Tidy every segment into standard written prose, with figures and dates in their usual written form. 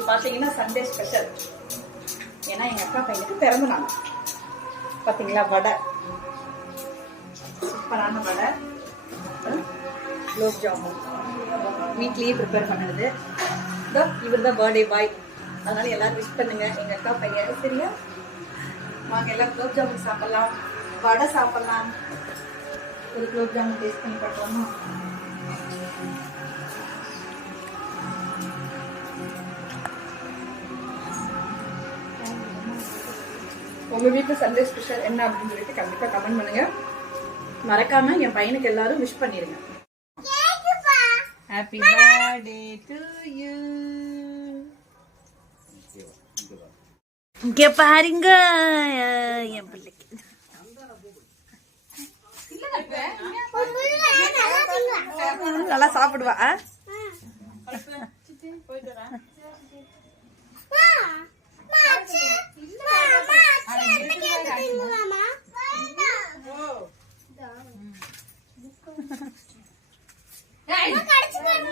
இன்னைக்கு பாத்தீங்கன்னா Sunday special. ஏன்னா எங்க அக்கா பையனுக்கு பிறந்த நாள். பாத்தீங்களா, வடை, சூப்பரான வடை, குலோப் ஜாமுன் வீட்லயே ப்ரிப்பேர் பண்ணுறது. இவர் தான் பர்த்டே பாய். அதனால எல்லாரும் விஷ் பண்ணுங்க எங்க அக்கா பையன். சரியா? வாங்க எல்லாம் குலோப் ஜாமுன் சாப்பிடலாம், வடை சாப்பிடலாம். ஒரு குலோப் ஜாமுன் டேஸ்ட் பண்ணி பார்க்கலாமா? உங்க வீட்டுல சண்டே ஸ்பெஷல் என்ன அப்படின்னு சொல்லிட்டு கண்டிப்பா கமெண்ட் பண்ணுங்க. மறக்காம என் பையனுக்கு எல்லாரும் விஷ் பண்ணிருங்க. Happy birthday to you. இங்க பாருங்க என் பிள்ளைக்கு. நல்லா சாப்பிடுவா.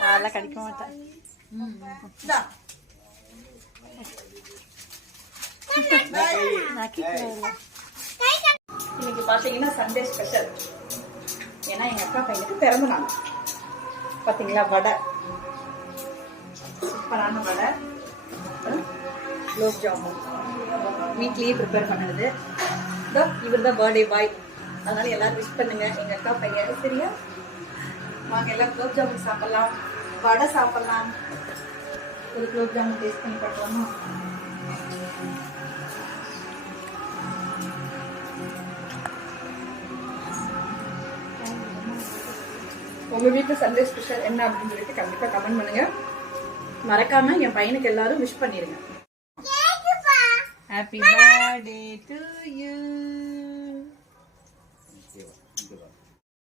அதெல்லாம் கடிக்க மாட்டேன். இன்னைக்கு பாத்தீங்கன்னா சண்டே ஸ்பெஷல். ஏன்னா எங்க அக்கா பையனுக்கு பிறந்த நாள். பாத்தீங்களா, வடை, சூப்பரான வடை, குலோப் ஜாமுன் வீட்லயே ப்ரிப்பேர் பண்ணுறது. இவர் தான் பர்த்டே பாய். அதனால எல்லாரும் விஷ் பண்ணுங்க எங்க அக்கா பையன். சரியா? வாங்க எல்லாம் குலோப் ஜாமுன் சாப்பிடலாம், வடை சாப்பிடலாம். ஒரு குலோப் ஜாமுன் டேஸ்ட் பண்ணி பார்க்கலாமா? உங்க வீட்டுல சண்டே ஸ்பெஷல் என்ன அப்படின்னு சொல்லிட்டு கண்டிப்பா கமெண்ட் பண்ணுங்க. மறக்காம என் பையனுக்கு எல்லாரும் விஷ் பண்ணிருங்க. Happy birthday to you.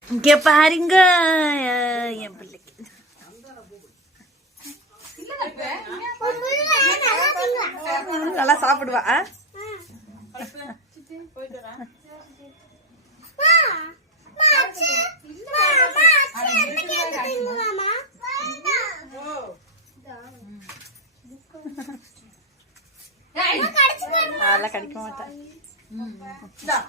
இங்க பாருங்க என் பிள்ளைக்கு. நல்லா சாப்பிடுவா. அதெல்லாம் கடிக்க மாட்டேன். நான்